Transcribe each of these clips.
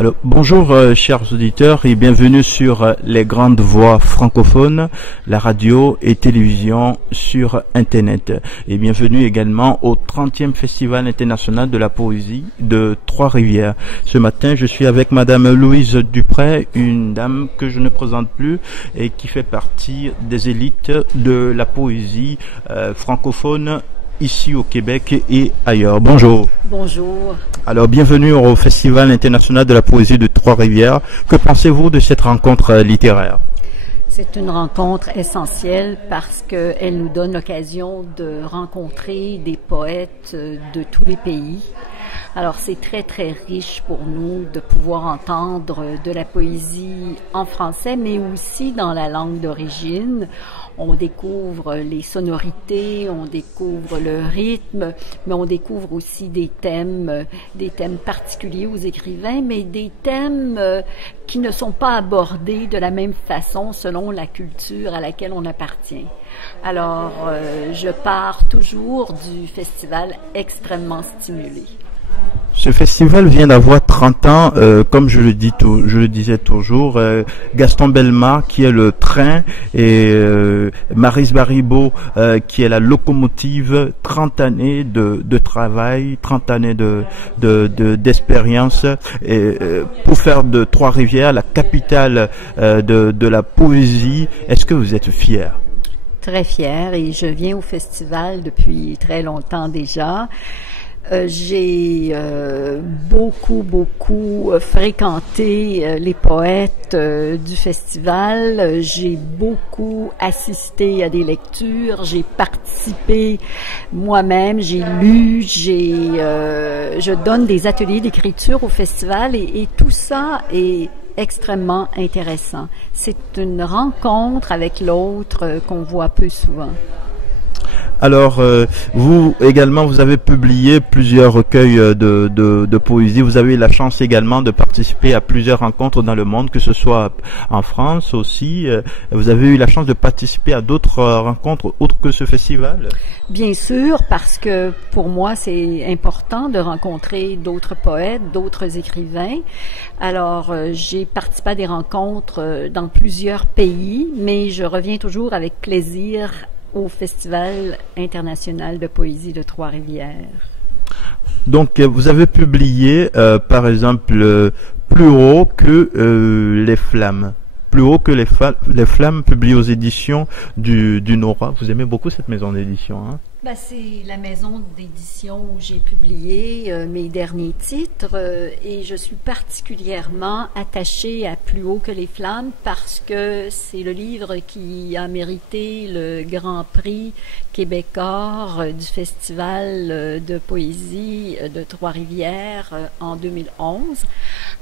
Alors, bonjour chers auditeurs et bienvenue sur les grandes voix francophones, la radio et télévision sur Internet. Et bienvenue également au 30e Festival international de la poésie de Trois-Rivières. Ce matin, je suis avec Madame Louise Dupré, une dame que je ne présente plus et qui fait partie des élites de la poésie francophone ici au Québec et ailleurs. Bonjour. Bonjour. Alors, bienvenue au Festival international de la poésie de Trois-Rivières. Que pensez-vous de cette rencontre littéraire? C'est une rencontre essentielle parce qu'elle nous donne l'occasion de rencontrer des poètes de tous les pays. Alors, c'est très, très riche pour nous de pouvoir entendre de la poésie en français, mais aussi dans la langue d'origine. On découvre les sonorités, on découvre le rythme, mais on découvre aussi des thèmes particuliers aux écrivains, mais des thèmes qui ne sont pas abordés de la même façon selon la culture à laquelle on appartient. Alors, je pars toujours du festival extrêmement stimulé. Ce festival vient d'avoir 30 ans, comme je le disais toujours. Gaston Bellemare qui est le train et Maryse Baribeau qui est la locomotive. 30 années de travail, 30 années d'expérience pour faire de Trois-Rivières la capitale de la poésie. Est-ce que vous êtes fiers? Très fière, et je viens au festival depuis très longtemps déjà. J'ai beaucoup fréquenté les poètes du festival. J'ai beaucoup assisté à des lectures. J'ai participé moi-même. J'ai lu. Je donne des ateliers d'écriture au festival et tout ça est extrêmement intéressant. C'est une rencontre avec l'autre qu'on voit peu souvent. Alors, vous également, vous avez publié plusieurs recueils de poésie. Vous avez eu la chance également de participer à plusieurs rencontres dans le monde, que ce soit en France aussi. Vous avez eu la chance de participer à d'autres rencontres autres que ce festival? Bien sûr, parce que pour moi, c'est important de rencontrer d'autres poètes, d'autres écrivains. Alors, j'ai participé à des rencontres dans plusieurs pays, mais je reviens toujours avec plaisir au Festival international de poésie de Trois-Rivières. Donc, vous avez publié, par exemple, Plus haut que les flammes. Plus haut que les flammes, publié aux éditions du Nora. Vous aimez beaucoup cette maison d'édition, hein? C'est la maison d'édition où j'ai publié mes derniers titres et je suis particulièrement attachée à Plus haut que les flammes parce que c'est le livre qui a mérité le Grand Prix Québécois du Festival de poésie de Trois-Rivières en 2011.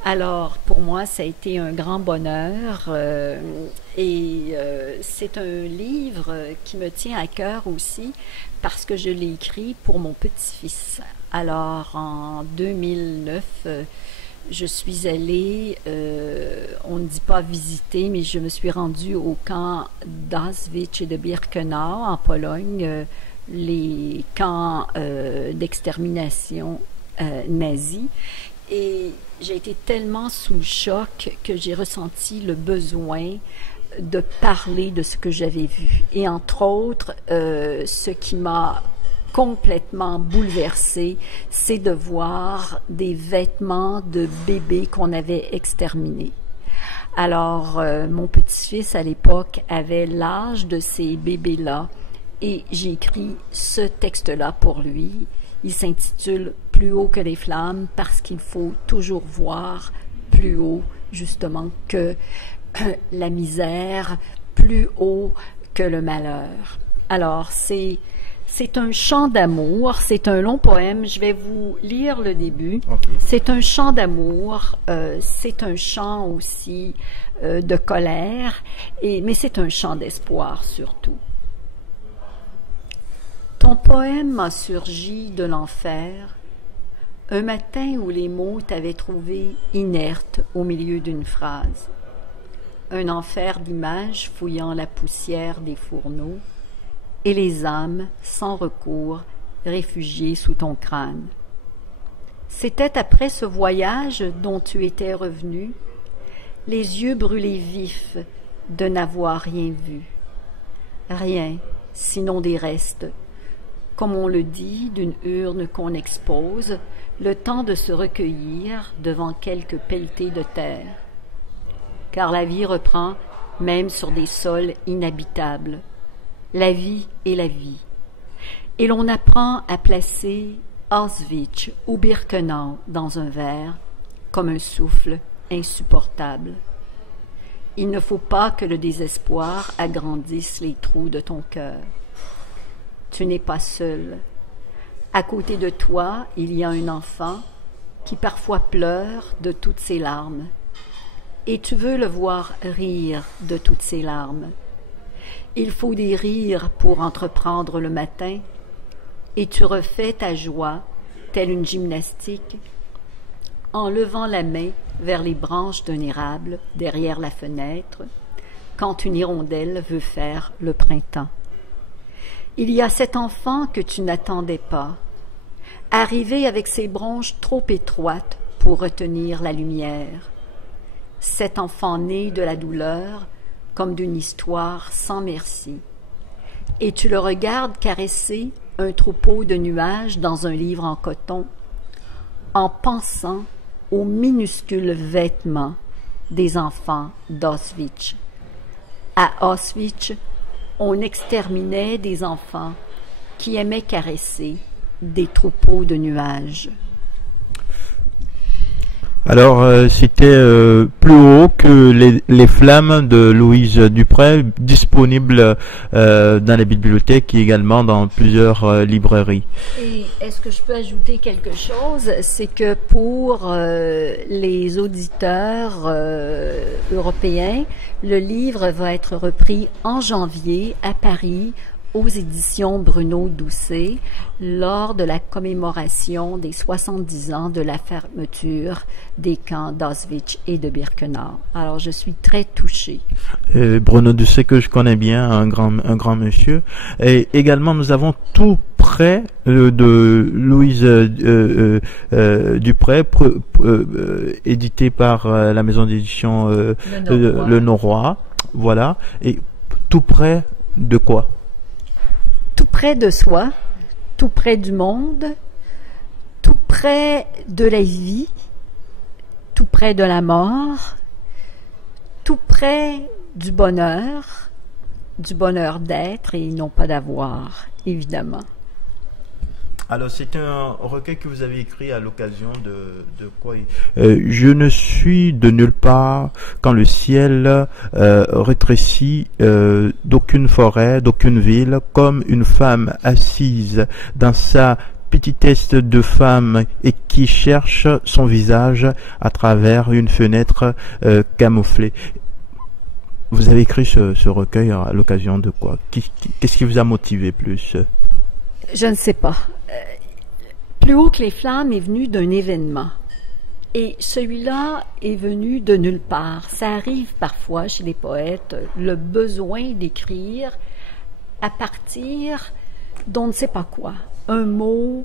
Alors, pour moi, ça a été un grand bonheur et c'est un livre qui me tient à cœur aussi parce que je l'ai écrit pour mon petit-fils. Alors, en 2009, je suis allée, on ne dit pas visiter, mais je me suis rendue au camp d'Auschwitz et de Birkenau, en Pologne, les camps d'extermination nazis. Et j'ai été tellement sous le choc que j'ai ressenti le besoin de parler de ce que j'avais vu. Et entre autres, ce qui m'a complètement bouleversée, c'est de voir des vêtements de bébés qu'on avait exterminés. Alors, mon petit-fils, à l'époque, avait l'âge de ces bébés-là et j'ai écrit ce texte-là pour lui. Il s'intitule « Plus haut que les flammes » parce qu'il faut toujours voir plus haut, justement, que la misère, plus haut que le malheur. Alors, c'est un chant d'amour, c'est un long poème, je vais vous lire le début. Okay. C'est un chant d'amour, c'est un chant aussi de colère, mais c'est un chant d'espoir surtout. Ton poème a surgi de l'enfer, un matin où les mots t'avaient trouvé inerte au milieu d'une phrase. Un enfer d'images fouillant la poussière des fourneaux, et les âmes, sans recours, réfugiées sous ton crâne. C'était après ce voyage dont tu étais revenu, les yeux brûlés vifs de n'avoir rien vu. Rien, sinon des restes, comme on le dit, d'une urne qu'on expose, le temps de se recueillir devant quelques pelletées de terre. Car la vie reprend même sur des sols inhabitables. La vie est la vie. Et l'on apprend à placer Auschwitz ou Birkenau dans un verre comme un souffle insupportable. Il ne faut pas que le désespoir agrandisse les trous de ton cœur. Tu n'es pas seul. À côté de toi, il y a un enfant qui parfois pleure de toutes ses larmes. Et tu veux le voir rire de toutes ses larmes. Il faut des rires pour entreprendre le matin, et tu refais ta joie, telle une gymnastique, en levant la main vers les branches d'un érable derrière la fenêtre, quand une hirondelle veut faire le printemps. Il y a cet enfant que tu n'attendais pas, arrivé avec ses branches trop étroites pour retenir la lumière. Cet enfant né de la douleur, comme d'une histoire sans merci. Et tu le regardes caresser un troupeau de nuages dans un livre en coton, en pensant aux minuscules vêtements des enfants d'Auschwitz. À Auschwitz, on exterminait des enfants qui aimaient caresser des troupeaux de nuages. Alors, c'était plus haut que les flammes de Louise Duprey, disponibles dans les bibliothèques et également dans plusieurs librairies. Et est-ce que je peux ajouter quelque chose? C'est que pour les auditeurs européens, le livre va être repris en janvier à Paris, aux éditions Bruno Doucet, lors de la commémoration des 70 ans de la fermeture des camps d'Auschwitz et de Birkenau. Alors, je suis très touchée. Bruno Doucet, que je connais bien, un grand monsieur. Et également, nous avons tout près de Louise Duprey, édité par la maison d'édition Le Norois. Voilà. Et tout près de quoi? Tout près de soi, tout près du monde, tout près de la vie, tout près de la mort, tout près du bonheur d'être et non pas d'avoir, évidemment. Alors, c'est un recueil que vous avez écrit à l'occasion de quoi? Je ne suis de nulle part quand le ciel rétrécit d'aucune forêt, d'aucune ville, comme une femme assise dans sa petitesse de femme et qui cherche son visage à travers une fenêtre camouflée. Vous avez écrit ce recueil à l'occasion de quoi? Qu'est-ce qui vous a motivé plus? Je ne sais pas. Plus haut que les flammes est venu d'un événement. Et celui-là est venu de nulle part. Ça arrive parfois chez les poètes, le besoin d'écrire à partir d'on ne sait pas quoi. Un mot,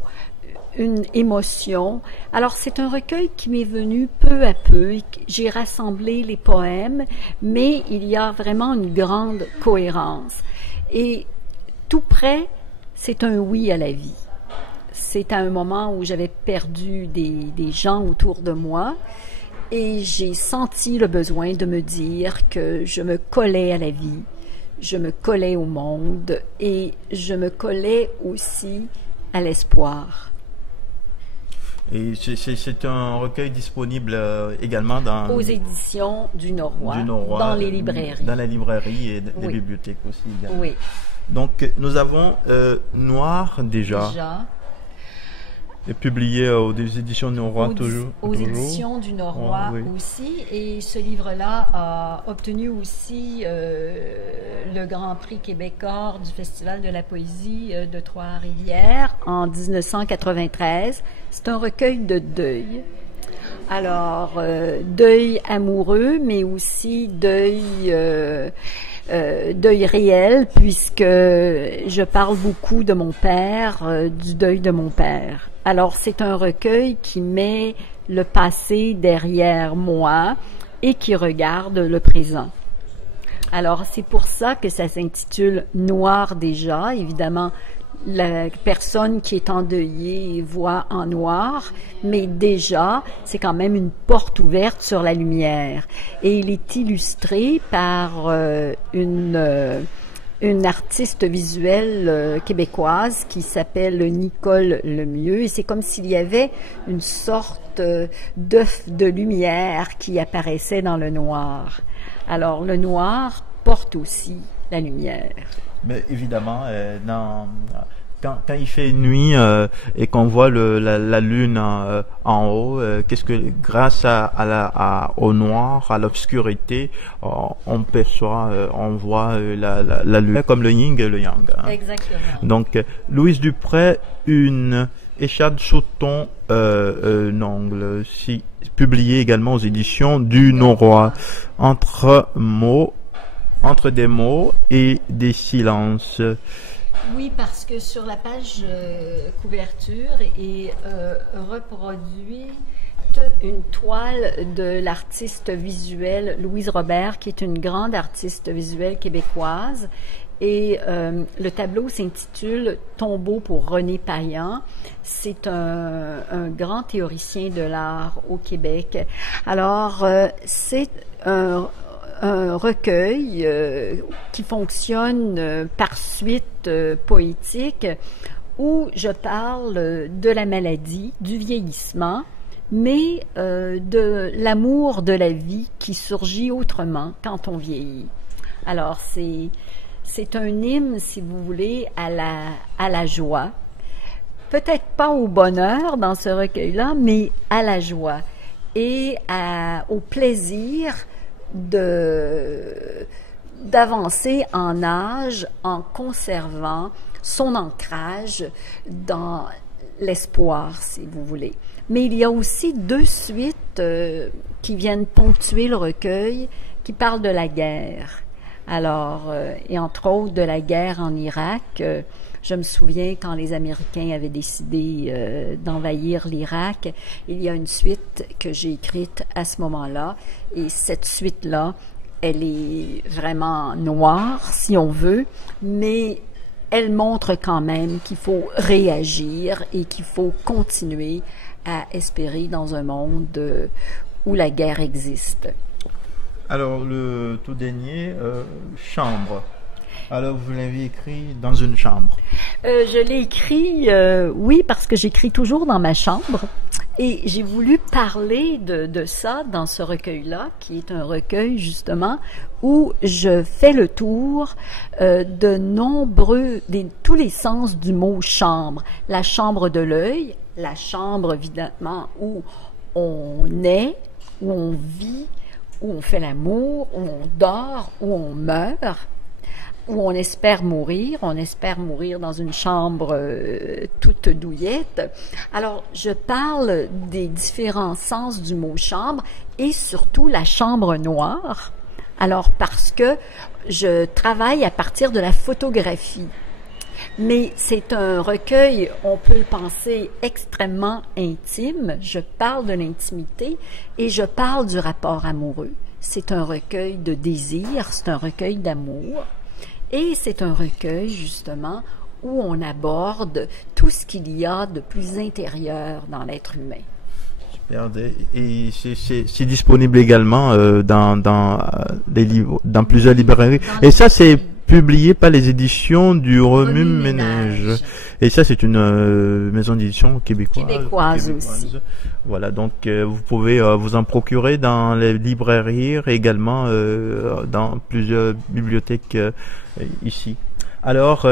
une émotion. Alors c'est un recueil qui m'est venu peu à peu. J'ai rassemblé les poèmes, mais il y a vraiment une grande cohérence. Et tout près, c'est un oui à la vie. C'est à un moment où j'avais perdu des gens autour de moi et j'ai senti le besoin de me dire que je me collais à la vie, je me collais au monde et je me collais aussi à l'espoir. Et c'est un recueil disponible également aux éditions du Norois, dans les librairies. Dans les librairies et les bibliothèques aussi également. Oui. Donc nous avons Noir déjà. Et publié aux éditions du Norois aux éditions du Norois aussi. Et ce livre-là a obtenu aussi le Grand Prix Québécois du Festival de la poésie de Trois-Rivières en 1993. C'est un recueil de deuil. Alors, deuil amoureux, mais aussi deuil deuil réel, puisque je parle beaucoup de mon père, du deuil de mon père. Alors, c'est un recueil qui met le passé derrière moi et qui regarde le présent. Alors, c'est pour ça que ça s'intitule « Noir déjà ». Évidemment, la personne qui est endeuillée voit en noir, mais déjà, c'est quand même une porte ouverte sur la lumière. Et il est illustré par une artiste visuelle québécoise qui s'appelle Nicole Lemieux, et c'est comme s'il y avait une sorte d'œuf de lumière qui apparaissait dans le noir. Alors, le noir porte aussi la lumière. Mais évidemment, quand il fait nuit et qu'on voit la lune en haut, qu'est-ce que grâce au noir, à l'obscurité, on perçoit, on voit la lumière comme le yin et le yang. Hein. Exactement. Donc, Louise Dupré, une écharde sous ton ongle, publié également aux éditions du Noroît, entre des mots et des silences. Oui, parce que sur la page couverture est reproduite une toile de l'artiste visuelle Louise Robert, qui est une grande artiste visuelle québécoise. Et le tableau s'intitule « Tombeau pour René Payan ». C'est un grand théoricien de l'art au Québec. Alors, c'est un recueil qui fonctionne par suite poétique où je parle de la maladie, du vieillissement, mais de l'amour de la vie qui surgit autrement quand on vieillit. Alors, c'est un hymne, si vous voulez, à la joie. Peut-être pas au bonheur dans ce recueil-là, mais à la joie et au plaisir d'avancer en âge en conservant son ancrage dans l'espoir, si vous voulez. Mais il y a aussi deux suites qui viennent ponctuer le recueil, qui parlent de la guerre. Alors, et entre autres de la guerre en Irak. Je me souviens quand les Américains avaient décidé d'envahir l'Irak, il y a une suite que j'ai écrite à ce moment-là, et cette suite-là, elle est vraiment noire, si on veut, mais elle montre quand même qu'il faut réagir et qu'il faut continuer à espérer dans un monde où la guerre existe. Alors, le tout dernier, chambre. Alors, vous l'avez écrit dans une chambre? Je l'ai écrit, oui, parce que j'écris toujours dans ma chambre. Et j'ai voulu parler de ça dans ce recueil-là, qui est un recueil, justement, où je fais le tour de tous les sens du mot chambre. La chambre de l'œil, la chambre, évidemment, où on est, où on vit, où on fait l'amour, où on dort, où on meurt, où on espère mourir dans une chambre toute douillette. Alors, je parle des différents sens du mot chambre et surtout la chambre noire. Alors, parce que je travaille à partir de la photographie. Mais c'est un recueil, on peut le penser, extrêmement intime. Je parle de l'intimité et je parle du rapport amoureux. C'est un recueil de désir, c'est un recueil d'amour. Et c'est un recueil, justement, où on aborde tout ce qu'il y a de plus intérieur dans l'être humain. Super. Et c'est disponible également dans plusieurs librairies. Et ça, c'est publié par les éditions du Remue-Ménage. Et ça, c'est une maison d'édition québécoise aussi. Voilà, donc vous pouvez vous en procurer dans les librairies et également dans plusieurs bibliothèques ici. Alors,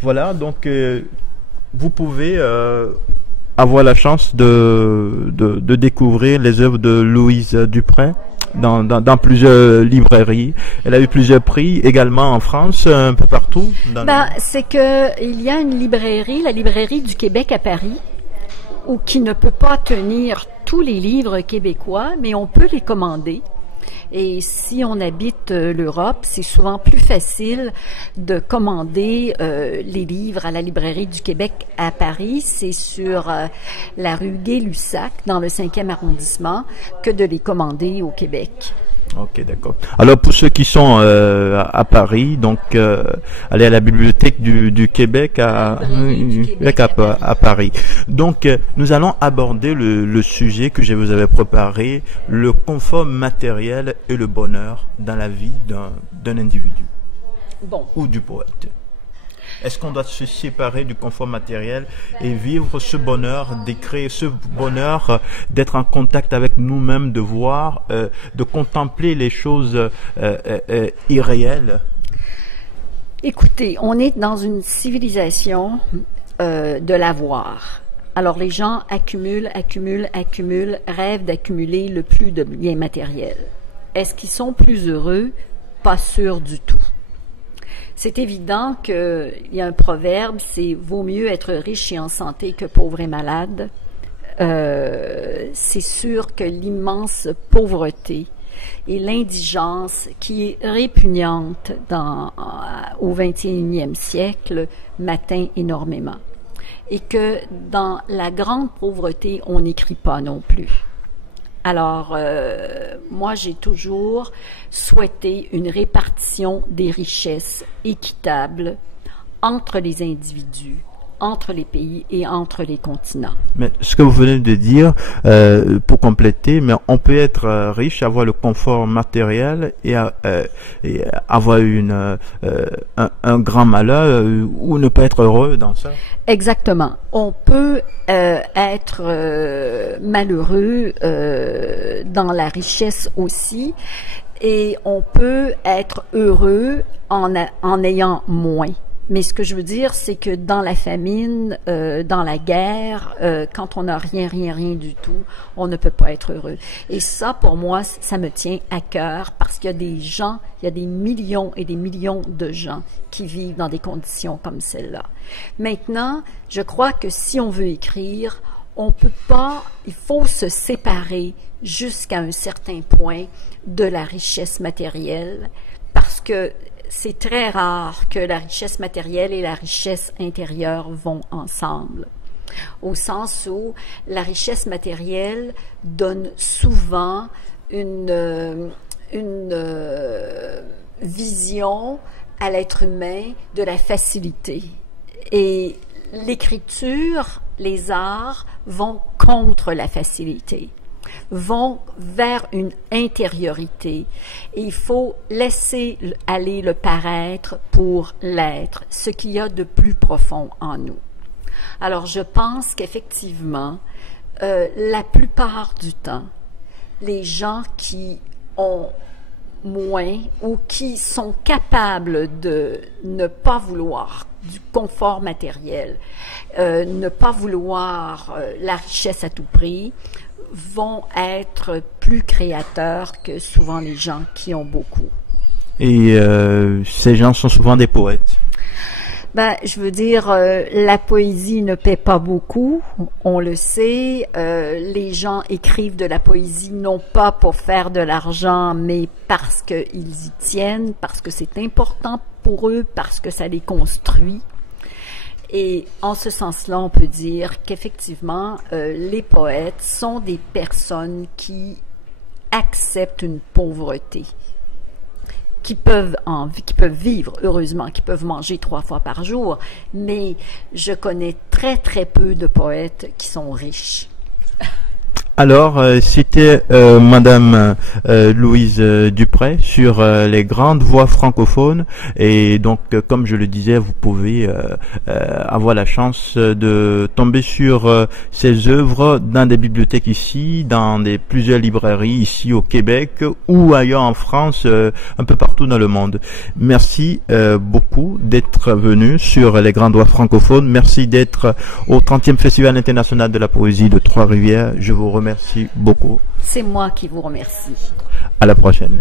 voilà, donc vous pouvez avoir la chance de découvrir les œuvres de Louise Dupré dans plusieurs librairies. Elle a eu plusieurs prix également en France, un peu partout. C'est que il y a une librairie, la librairie du Québec à Paris, qui ne peut pas tenir tous les livres québécois, mais on peut les commander. Et si on habite l'Europe, c'est souvent plus facile de commander les livres à la Librairie du Québec à Paris. C'est sur la rue Gay-Lussac, dans le 5e arrondissement, que de les commander au Québec. Ok, d'accord. Alors pour ceux qui sont à Paris, donc allez à la bibliothèque du Québec à Paris. Donc nous allons aborder le sujet que je vous avais préparé, le confort matériel et le bonheur dans la vie d'un individu ou du poète. Est-ce qu'on doit se séparer du confort matériel et vivre ce bonheur, d'écrire ce bonheur, d'être en contact avec nous-mêmes, de voir, de contempler les choses irréelles? Écoutez, on est dans une civilisation de l'avoir. Alors les gens accumulent, rêvent d'accumuler le plus de biens matériels. Est-ce qu'ils sont plus heureux? Pas sûr du tout. C'est évident qu'il y a un proverbe, c'est « vaut mieux être riche et en santé que pauvre et malade ». C'est sûr que l'immense pauvreté et l'indigence qui est répugnante au 21e siècle m'atteint énormément. Et que dans la grande pauvreté, on n'écrit pas non plus. Alors, moi, j'ai toujours souhaité une répartition des richesses équitable entre les individus, entre les pays et entre les continents. Mais ce que vous venez de dire, pour compléter, mais on peut être riche, avoir le confort matériel et avoir un grand malheur ou ne pas être heureux dans ça. Exactement. On peut être malheureux dans la richesse aussi, et on peut être heureux en ayant moins. Mais ce que je veux dire, c'est que dans la famine, dans la guerre, quand on n'a rien du tout, on ne peut pas être heureux. Et ça, pour moi, ça me tient à cœur parce qu'il y a des gens, il y a des millions et des millions de gens qui vivent dans des conditions comme celle-là. Maintenant, je crois que si on veut écrire, on peut pas, il faut se séparer jusqu'à un certain point de la richesse matérielle parce que c'est très rare que la richesse matérielle et la richesse intérieure vont ensemble, au sens où la richesse matérielle donne souvent une vision à l'être humain de la facilité. Et l'écriture, les arts vont contre la facilité, vont vers une intériorité et il faut laisser aller le paraître pour l'être, ce qu'il y a de plus profond en nous. Alors je pense qu'effectivement, la plupart du temps, les gens qui ont moins ou qui sont capables de ne pas vouloir du confort matériel, ne pas vouloir la richesse à tout prix, vont être plus créateurs que souvent les gens qui ont beaucoup. Et ces gens sont souvent des poètes. Ben, je veux dire, la poésie ne paie pas beaucoup, on le sait. Les gens écrivent de la poésie non pas pour faire de l'argent, mais parce qu'ils y tiennent, parce que c'est important pour eux, parce que ça les construit. Et en ce sens-là, on peut dire qu'effectivement, les poètes sont des personnes qui acceptent une pauvreté, qui peuvent vivre, heureusement, qui peuvent manger 3 fois par jour, mais je connais très très peu de poètes qui sont riches. Alors, c'était Madame Louise Dupré sur les grandes voix francophones. Et donc, comme je le disais, vous pouvez avoir la chance de tomber sur ces œuvres dans des bibliothèques ici, dans plusieurs librairies ici au Québec ou ailleurs en France, un peu partout dans le monde. Merci beaucoup d'être venu sur les grandes voix francophones. Merci d'être au 30e Festival international de la poésie de Trois-Rivières. Je vous remercie beaucoup. C'est moi qui vous remercie. À la prochaine.